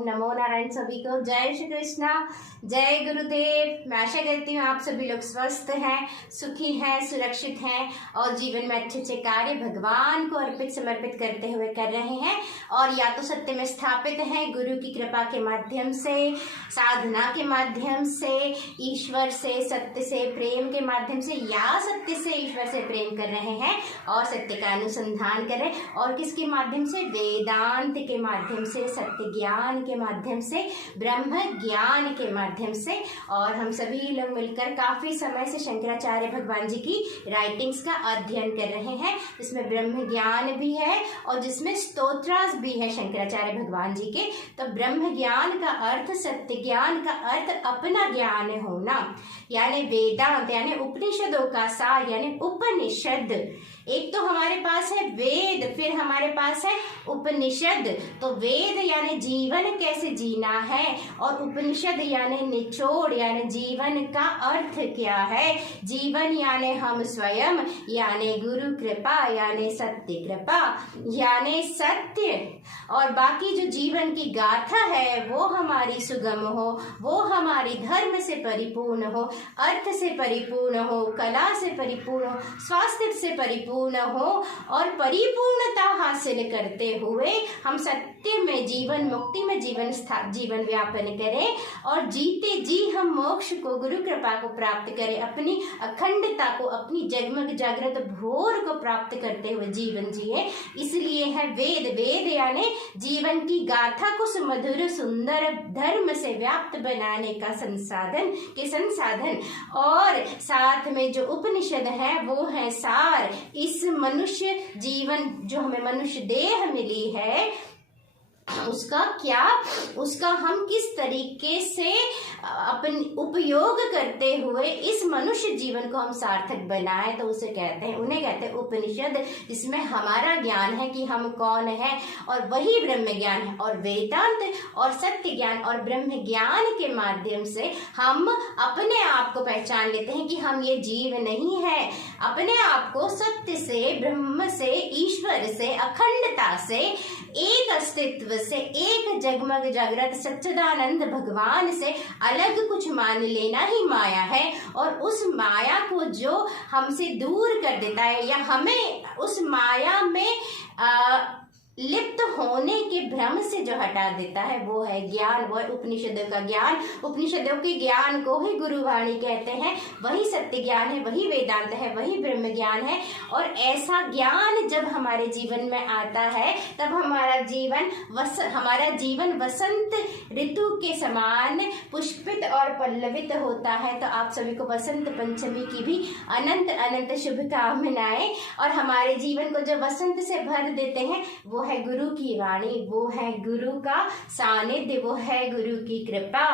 ओम नमो नारायण सभी को। जय श्री कृष्णा, जय गुरुदेव। मैं आशा करती हूँ आप सभी लोग स्वस्थ हैं, सुखी हैं, सुरक्षित हैं और जीवन में अच्छे अच्छे कार्य भगवान को अर्पित समर्पित करते हुए कर रहे हैं और या तो सत्य में स्थापित हैं गुरु की कृपा के माध्यम से, साधना के माध्यम से, ईश्वर से, सत्य से, प्रेम के माध्यम से या सत्य से ईश्वर से प्रेम कर रहे हैं और सत्य का अनुसंधान कर रहे हैं। और किसके माध्यम से? वेदांत के माध्यम से, सत्य ज्ञान के माध्यम से, ब्रह्म ज्ञान के माध्यम से। और हम सभी लोग मिलकर काफी समय से शंकराचार्य भगवान जी की राइटिंग्स का अध्ययन कर रहे हैं, जिसमें ब्रह्म ज्ञान भी है और जिसमें स्तोत्रास भी है शंकराचार्य भगवान जी के। तो ब्रह्म ज्ञान का अर्थ, सत्य ज्ञान का अर्थ अपना ज्ञान होना, यानी वेदांत यानी उपनिषदों का सार यानी उपनिषद। एक तो हमारे पास है वेद, फिर हमारे पास है उपनिषद। तो वेद यानी जीवन कैसे जीना है और उपनिषद यानी निचोड़ यानी जीवन का अर्थ क्या है। जीवन यानी हम स्वयं, यानी गुरु कृपा, यानी सत्य कृपा, यानी सत्य। और बाकी जो जीवन की गाथा है वो हमारी सुगम हो, वो हमारी धर्म से परिपूर्ण हो, अर्थ से परिपूर्ण हो, कला से परिपूर्ण हो, स्वास्थ्य से परिपूर्ण हो और परिपूर्णता हासिल करते हुए हम सत्य में जीवन मुक्ति में जीवन व्यापन करें और जीते जी हम मोक्ष को, गुरु कृपा को प्राप्त करें, अपनी अखंडता को, अपनी जगमग जागृत भोर को प्राप्त करते हुए जीवन जिए। इसलिए है वेद। वेद यानी जीवन की गाथा को सुमधुर सुंदर धर्म से व्याप्त बनाने का संसाधन। और साथ में जो उपनिषद है वो है सार। इस मनुष्य जीवन जो हमें मनुष्य देह मिली है उसका हम किस तरीके से अपन उपयोग करते हुए इस मनुष्य जीवन को हम सार्थक बनाएं, तो उन्हें कहते हैं उपनिषद। इसमें हमारा ज्ञान है कि हम कौन है और वही ब्रह्म ज्ञान है। और वेदांत और सत्य ज्ञान और ब्रह्म ज्ञान के माध्यम से हम अपने आप को पहचान लेते हैं कि हम ये जीव नहीं है। अपने आप को सत्य से, ब्रह्म से, ईश्वर से, अखंडता से, एक अस्तित्व से, एक जगमग जागृत सच्चिदानंद भगवान से अलग कुछ मान लेना ही माया है। और उस माया को जो हमसे दूर कर देता है या हमें उस माया में लिप्त होने के भ्रम से जो हटा देता है वो है ज्ञान, वो है उपनिषदों का ज्ञान। उपनिषदों के ज्ञान को ही गुरुवाणी कहते हैं। वही सत्य ज्ञान है, वही वेदांत है, वही ब्रह्म ज्ञान है। और ऐसा ज्ञान जब हमारे जीवन में आता है तब हमारा जीवन वसंत ऋतु के समान पुष्पित और पल्लवित होता है। तो आप सभी को वसंत पंचमी की भी अनंत अनंत शुभकामनाएं। और हमारे जीवन को जो वसंत से भर देते हैं वो है गुरु की वाणी, वो है गुरु का सानिध्य, वो है गुरु की कृपा,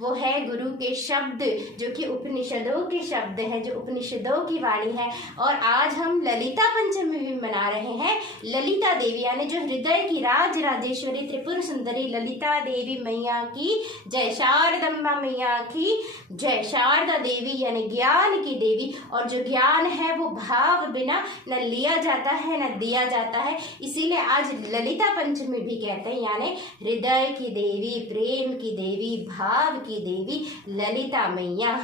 वो है गुरु के शब्द जो कि उपनिषदों के शब्द है, जो उपनिषदों की वाणी है। और आज हम ललिता पंचमी भी मना रहे हैं। ललिता देवी यानी जो हृदय की राज राजेश्वरी त्रिपुर सुंदरी ललिता देवी मैया की जय, शारदम्बा मैया की जय। शारदा देवी यानी ज्ञान की देवी। और जो ज्ञान है वो भाव बिना न लिया जाता है न दिया जाता है, इसीलिए आज ललिता पंचमी भी कहते हैं। यानी हृदय की देवी, प्रेम की देवी, भाव की देवी ललिता मैया।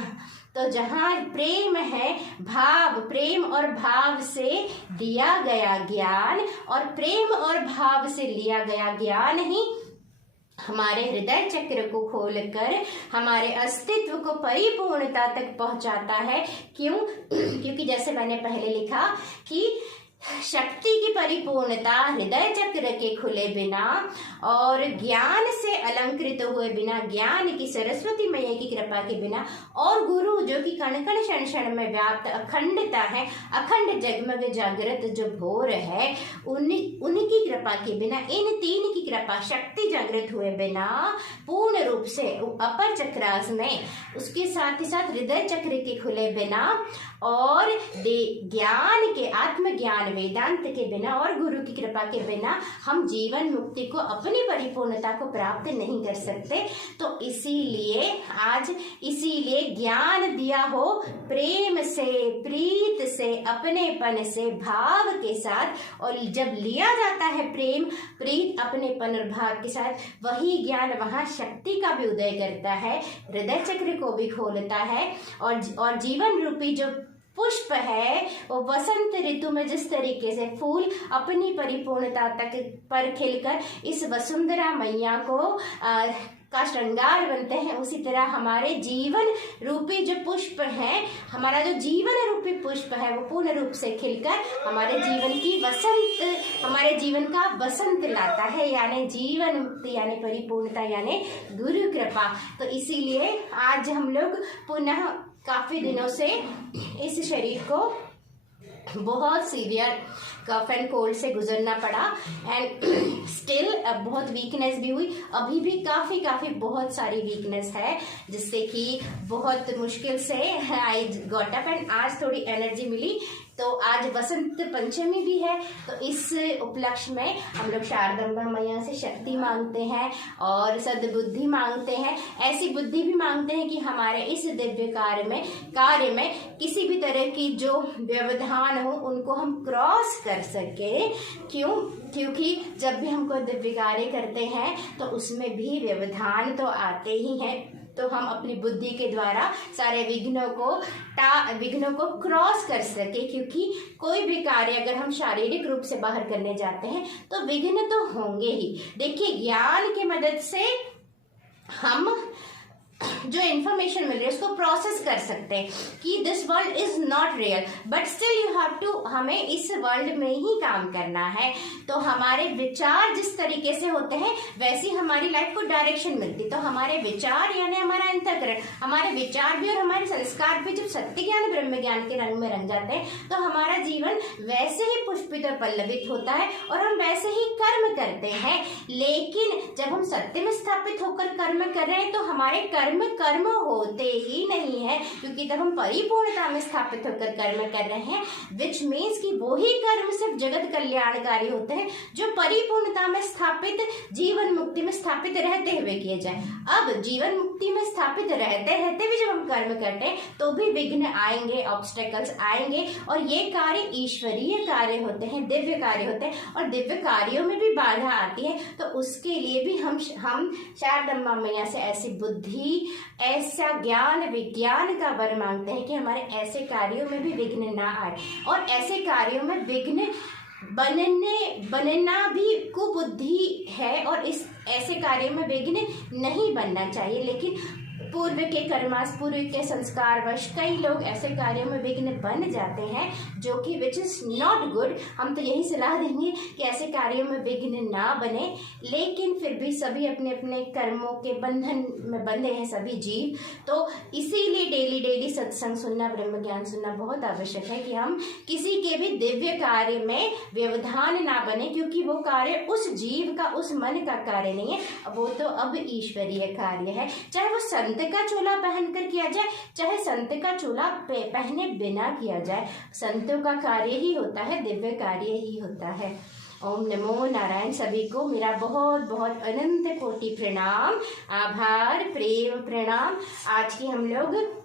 तो जहाँ प्रेम है, भाव, प्रेम और भाव से दिया गया ज्ञान और प्रेम और भाव से लिया गया ज्ञान ही हमारे हृदय चक्र को खोलकर हमारे अस्तित्व को परिपूर्णता तक पहुंचाता है। क्यों? क्योंकि जैसे मैंने पहले लिखा कि शक्ति की परिपूर्णता हृदय चक्र के खुले बिना और ज्ञान से अलंकृत हुए बिना, ज्ञान की सरस्वती मैया की कृपा के बिना और गुरु जो कि कण कण क्षण क्षण में व्याप्त अखंडता है, अखंड जगमग जागृत जो भोर है, उनकी कृपा के बिना, इन तीन की कृपा शक्ति जागृत हुए बिना पूर्ण रूप से अपर चक्रास में, उसके साथ ही साथ हृदय चक्र के खुले बिना और ज्ञान के, आत्म ज्ञान वेदांत के बिना और गुरु की कृपा के बिना हम जीवन मुक्ति को, अपनी परिपूर्णता को प्राप्त नहीं कर सकते। तो इसीलिए ज्ञान दिया हो प्रेम से, प्रीत से, अपनेपन से, भाव के साथ। और जब लिया जाता है प्रेम, प्रीत, अपनेपन और भाव के साथ, वही ज्ञान वहाँ शक्ति का भी उदय करता है, हृदय चक्र को भी खोलता है। और जीवन रूपी जो पुष्प है वो वसंत ऋतु में जिस तरीके से फूल अपनी परिपूर्णता तक पर खिलकर इस वसुंधरा मैया को का श्रृंगार बनते हैं, उसी तरह हमारे जीवन रूपी जो पुष्प है, हमारा जो जीवन रूपी पुष्प है, वो पूर्ण रूप से खिलकर हमारे जीवन का वसंत लाता है, यानी जीवन मुक्ति, यानी परिपूर्णता, यानी गुरु कृपा। तो इसीलिए आज हम लोग पुनः काफी दिनों से इस शरीर को बहुत सीवियर कफ एंड कोल्ड से गुजरना पड़ा एंड स्टिल बहुत वीकनेस भी हुई। अभी भी काफ़ी बहुत सारी वीकनेस है, जिससे कि बहुत मुश्किल से आई गॉट अप एंड आज थोड़ी एनर्जी मिली। तो आज वसंत पंचमी भी है, तो इस उपलक्ष्य में हम लोग शारदम्बा मैया से शक्ति मांगते हैं और सद्बुद्धि मांगते हैं। ऐसी बुद्धि भी मांगते हैं कि हमारे इस दिव्य कार्य में किसी भी तरह की जो व्यवधान हो उनको हम क्रॉस कर सके। क्योंकि जब भी हम कोई दिव्य कार्य करते हैं तो उसमें भी व्यवधान तो आते ही हैं। तो हम अपनी बुद्धि के द्वारा सारे विघ्नों को क्रॉस कर सके, क्योंकि कोई भी कार्य अगर हम शारीरिक रूप से बाहर करने जाते हैं तो विघ्न तो होंगे ही। देखिए, ज्ञान की मदद से हम जो इन्फॉर्मेशन मिल रही है उसको प्रोसेस कर सकते हैं कि this world is not real, but still you have to, हमें इस वर्ल्ड में ही काम करना है। तो हमारे विचार जिस तरीके से होते हैं वैसी हमारी लाइफ को डायरेक्शन मिलती। तो हमारे विचार यानी हमारा अंतःकरण, हमारे विचार भी और हमारे संस्कार भी जब सत्य ज्ञान ब्रह्म ज्ञान के रंग में रंग जाते हैं तो हमारा जीवन वैसे ही पुष्पित और पल्लवित होता है और हम वैसे ही कर्म करते हैं। लेकिन जब हम सत्य में स्थापित होकर कर्म कर रहे हैं तो हमारे कर्म होते ही नहीं है, क्योंकि जब हम परिपूर्णता में स्थापित होकर कर्म कर रहे हैं, विच मीन्स कि वही कर्म सिर्फ जगत कल्याणकारी होते हैं जो परिपूर्णता में स्थापित, जीवन मुक्ति में स्थापित रहते हुए किए जाए। अब जीवन मुक्ति में स्थापित रहते भी जब हम कर्म करते हैं तो भी विघ्न आएंगे, ऑब्स्टेकल्स आएंगे, और ये कार्य ईश्वरीय कार्य होते हैं, दिव्य कार्य होते हैं, और दिव्य कार्यों में भी बाधा आती है। तो उसके लिए भी हम शारदम्बा मैया से ऐसी बुद्धि, ऐसा ज्ञान, विज्ञान का वर मांगते हैं कि हमारे ऐसे कार्यों में भी विघ्न ना आए। और ऐसे कार्यों में विघ्न बनना भी कुबुद्धि है, और इस ऐसे कार्यों में विघ्न नहीं बनना चाहिए। लेकिन पूर्व के कर्मास, पूर्व के संस्कारवश कई लोग ऐसे कार्यों में विघ्न बन जाते हैं, जो कि विच इज नॉट गुड। हम तो यही सलाह देंगे कि ऐसे कार्यों में विघ्न ना बने, लेकिन फिर भी सभी अपने अपने कर्मों के बंधन में बंधे हैं सभी जीव। तो इसीलिए डेली सत्संग सुनना, ब्रह्म ज्ञान सुनना बहुत आवश्यक है कि हम किसी के भी दिव्य कार्य में व्यवधान ना बने, क्योंकि वो कार्य उस जीव का, उस मन का कार्य नहीं है, वो तो अब ईश्वरीय कार्य है। चाहे वो संत का चोला पहनकर किया जाए, चाहे संत का चोला पहने बिना किया जाए, संतों का कार्य ही होता है, दिव्य कार्य ही होता है। ओम नमो नारायण। सभी को मेरा बहुत बहुत अनंत कोटि प्रणाम, आभार, प्रेम प्रणाम। आज की हम लोग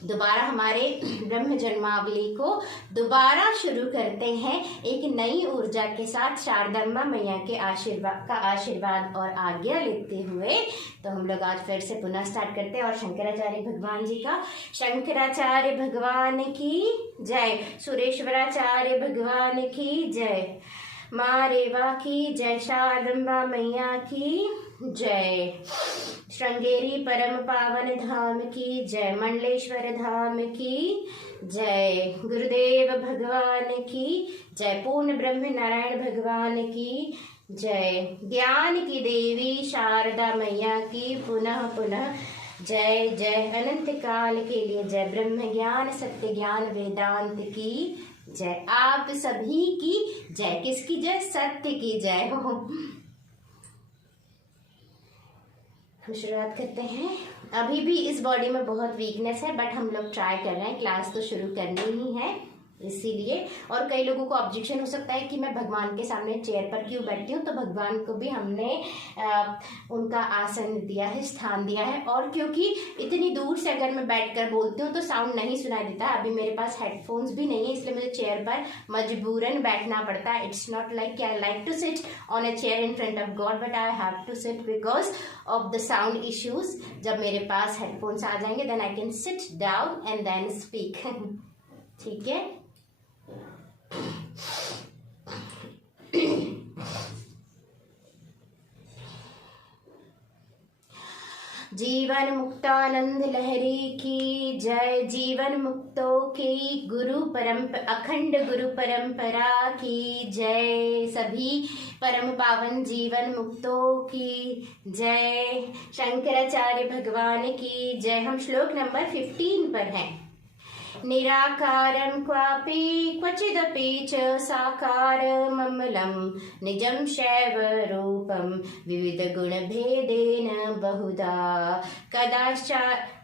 दोबारा हमारे ब्रह्म जन्मावली को दोबारा शुरू करते हैं एक नई ऊर्जा के साथ, शारदम्बा मैया के आशीर्वाद और आज्ञा लेते हुए। तो हम लोग आज फिर से पुनः स्टार्ट करते हैं, और शंकराचार्य भगवान जी का, शंकराचार्य भगवान की जय, सुरेश्वराचार्य भगवान की जय, माँ रेवा की जय, शारदम्बा मैया की जय, श्रृंगेरी परम पावन धाम की जय, मंडलेश्वर धाम की जय, गुरुदेव भगवान की जय, पूर्ण ब्रह्म नारायण भगवान की जय, ज्ञान की देवी शारदा मैया की पुनः पुनः जय जय, अनंत काल के लिए जय, ब्रह्म ज्ञान सत्य ज्ञान वेदांत की जय, आप सभी की जय। किसकी जय? सत्य की जय हो। शुरुआत करते हैं। अभी भी इस बॉडी में बहुत वीकनेस है, बट हम लोग ट्राई कर रहे हैं, क्लास तो शुरू करनी ही है। इसीलिए। और कई लोगों को ऑब्जेक्शन हो सकता है कि मैं भगवान के सामने चेयर पर क्यों बैठती हूँ, तो भगवान को भी हमने उनका आसन दिया है, स्थान दिया है। और क्योंकि इतनी दूर से अगर मैं बैठकर बोलती हूँ तो साउंड नहीं सुनाई देता। अभी मेरे पास हेडफोन्स भी नहीं है, इसलिए मुझे चेयर पर मजबूरन बैठना पड़ता है। It's not like I like to sit on a chair in front of God, but I have to sit because of the sound issues. जब मेरे पास हेडफोन्स आ जाएंगे then I can sit down and then speak. ठीक है। जीवन मुक्तानंद लहरी की जय। जीवन मुक्तों की अखंड गुरु परंपरा की जय। सभी परम पावन जीवन मुक्तों की जय। शंकराचार्य भगवान की जय। हम श्लोक नंबर 15 पर हैं। निराकारं क्वापि क्वचिदपि च साकारममलं निजं शैव रूपं विविधगुणभेदेन बहुधा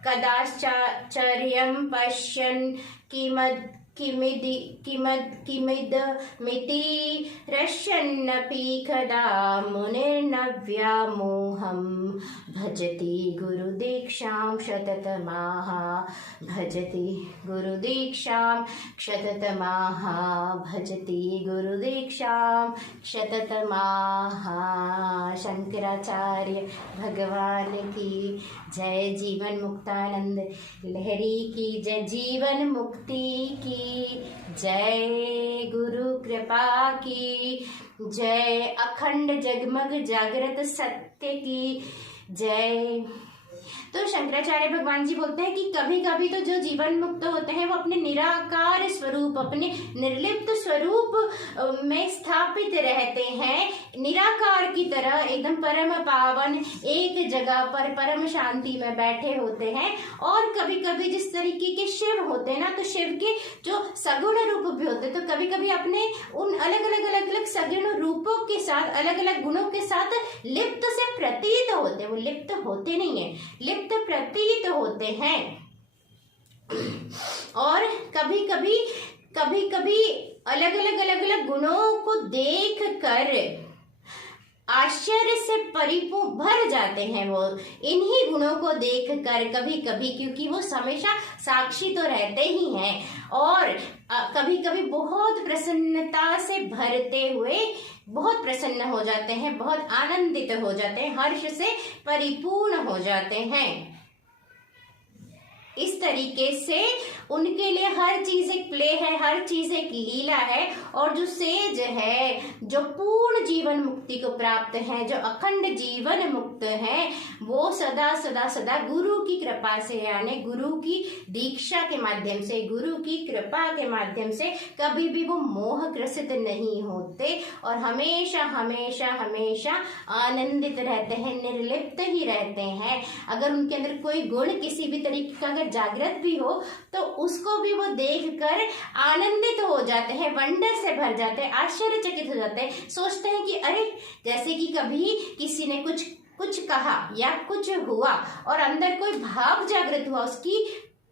कदाश्चर्यं पश्यन् किमिदमिति रश्यन्नपि कदा मुनिर्न व्यामोहं भजति गुरुदीक्षां शततमाः भजति गुरुदीक्षां शततमाः भजति गुरुदीक्षां शततमाः। शंकराचार्य भगवान की जय। जीवन मुक्तानंद लहरी की जय। जीवन मुक्ति की जय। गुरु कृपा की जय। अखंड जगमग जागृत सत्य की जय। तो शंकराचार्य भगवान जी बोलते हैं कि कभी कभी तो जो जीवन मुक्त होते हैं वो अपने निराकार स्वरूप, अपने निर्लिप्त स्वरूप में स्थापित रहते हैं, निराकार की तरह एकदम परम पावन एक जगह पर परम शांति में बैठे होते हैं। और कभी कभी जिस तरीके के शिव होते हैं ना, तो शिव के जो सगुण रूप भी होते हैं, तो कभी कभी अपने उन अलग अलग सगुण रूपों के साथ, अलग अलग गुणों के साथ लिप्त से प्रतीत होते हैं। वो लिप्त होते नहीं है, लिप्त प्रतीत होते हैं। और कभी कभी अलग अलग गुणों को देख कर आश्चर्य से परिपूर्ण भर जाते हैं वो इन्हीं गुणों को देखकर कभी कभी, क्योंकि वो हमेशा साक्षी तो रहते ही हैं। और कभी कभी बहुत प्रसन्नता से भरते हुए बहुत प्रसन्न हो जाते हैं, बहुत आनंदित हो जाते हैं, हर्ष से परिपूर्ण हो जाते हैं। इस तरीके से उनके लिए हर चीज एक प्ले है, हर चीज एक लीला है। और जो सेज है, जो पूर्ण जीवन मुक्ति को प्राप्त है, जो अखंड जीवन मुक्त है, वो सदा सदा सदा गुरु की कृपा से, यानी गुरु की दीक्षा के माध्यम से, गुरु की कृपा के माध्यम से कभी भी वो मोह ग्रसित नहीं होते और हमेशा हमेशा हमेशा आनंदित रहते हैं, निर्लिप्त ही रहते हैं। अगर उनके अंदर कोई गुण किसी भी तरीके का जागृत भी हो तो उसको भी वो देखकर आनंदित हो जाते हैं, वंडर से भर जाते हैं, आश्चर्यचकित हो जाते हैं, सोचते हैं कि अरे, जैसे कि कभी किसी ने कुछ कहा या कुछ हुआ और अंदर कोई भाव जागृत हुआ उसकी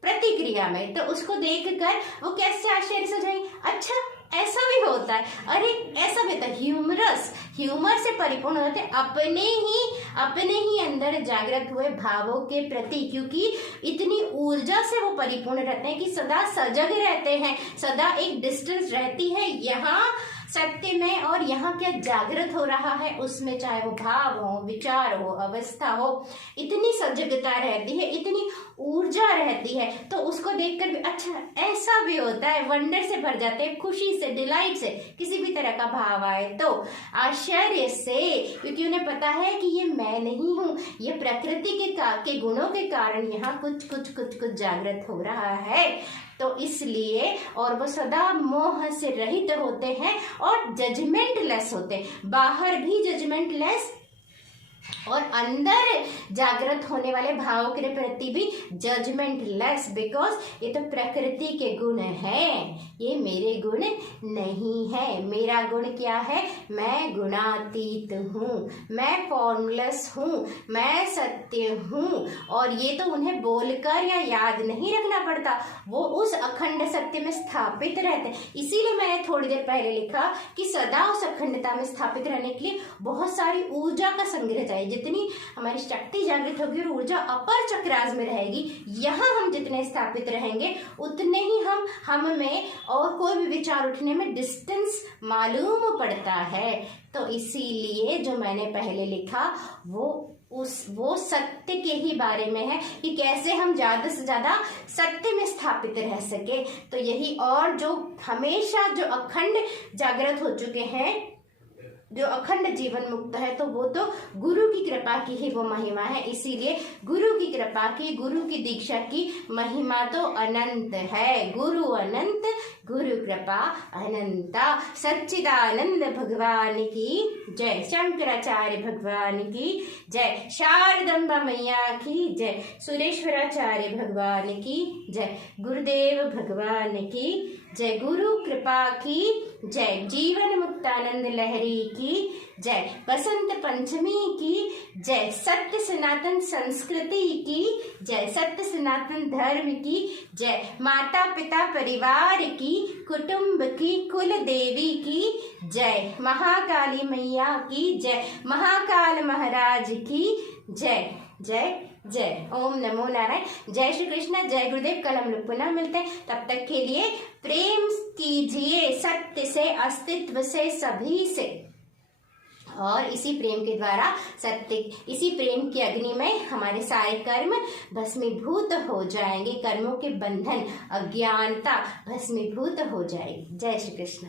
प्रतिक्रिया में, तो उसको देखकर वो कैसे आश्चर्य से जाएंगे, अच्छा ऐसा भी होता है, अरे ऐसा भी होता है। ह्यूमर से परिपूर्ण होते अपने ही अंदर जागृत हुए भावों के प्रति, क्योंकि इतनी ऊर्जा से वो परिपूर्ण रहते हैं कि सदा सजग रहते हैं, सदा एक डिस्टेंस रहती है यहाँ सत्य में और यहाँ क्या जागृत हो रहा है उसमें, चाहे वो भाव हो, विचार हो, अवस्था हो, इतनी सजगता रहती है, इतनी ऊर्जा रहती है। तो उसको देखकर भी अच्छा ऐसा भी होता है, वंडर से भर जाते हैं, खुशी से, डिलाइट से, किसी भी तरह का भाव आए तो आश्चर्य से, क्योंकि उन्हें पता है कि ये मैं नहीं हूँ, ये प्रकृति के गुणों के कारण यहाँ कुछ जागृत हो रहा है। तो इसलिए और वो सदा मोह से रहित होते हैं और जजमेंट लेस होते हैं, बाहर भी जजमेंट लेस, और अंदर जागृत होने वाले भावों के प्रति भी जजमेंट लेस, बिकॉज ये तो प्रकृति के गुण है, ये मेरे गुण नहीं है। मेरा गुण क्या है? मैं गुणातीत हूँ, मैं फॉर्मलेस हूँ, मैं सत्य हूँ। और ये तो उन्हें बोलकर या याद नहीं रखना पड़ता, वो उस अखंड सत्य में स्थापित रहते हैं। इसीलिए मैंने थोड़ी देर पहले लिखा कि सदा उस अखंडता में स्थापित रहने के लिए बहुत सारी ऊर्जा का संग्रह चाहिए। जितनी हमारी शक्ति जागृत होगी और ऊर्जा अपर चक्रास में रहेगी, यहाँ हम जितने स्थापित रहेंगे उतने ही हम में और कोई भी विचार उठने में डिस्टेंस मालूम पड़ता है। तो इसीलिए जो मैंने पहले लिखा वो सत्य के ही बारे में है कि कैसे हम ज्यादा से ज्यादा सत्य में स्थापित रह सके। तो यही, और जो हमेशा जो अखंड जागृत हो चुके हैं, जो अखंड जीवन मुक्त है, तो वो तो गुरु की कृपा की ही वो महिमा है। इसीलिए गुरु की कृपा की, गुरु की दीक्षा की महिमा तो अनंत है। गुरु अनंत, गुरु कृपा अनंता। सच्चिदानंद भगवान की जय, शंकराचार्य भगवान की जय, शारदम्बा मैया की जय, सुरेश्वराचार्य भगवान की जय, गुरुदेव भगवान की जय, गुरु कृपा की जय, जीवन मुक्तानंद लहरी की जय, बसंत पंचमी की जय, सत्य सनातन संस्कृति की जय, सत्य सनातन धर्म की जय, माता पिता परिवार की, कुटुंब की, कुल देवी की जय, महाकाली मैया की जय, महाकाल महाराज की जय जय जय। ओम नमो नारायण। जय श्री कृष्ण, जय गुरुदेव। कल हम लोग पुनः मिलते हैं, तब तक के लिए प्रेम कीजिए सत्य से, अस्तित्व से, सभी से। और इसी प्रेम के द्वारा सत्य, इसी प्रेम की अग्नि में हमारे सारे कर्म भस्मीभूत हो जाएंगे, कर्मों के बंधन, अज्ञानता भस्मीभूत हो जाएगी। जय श्री कृष्ण।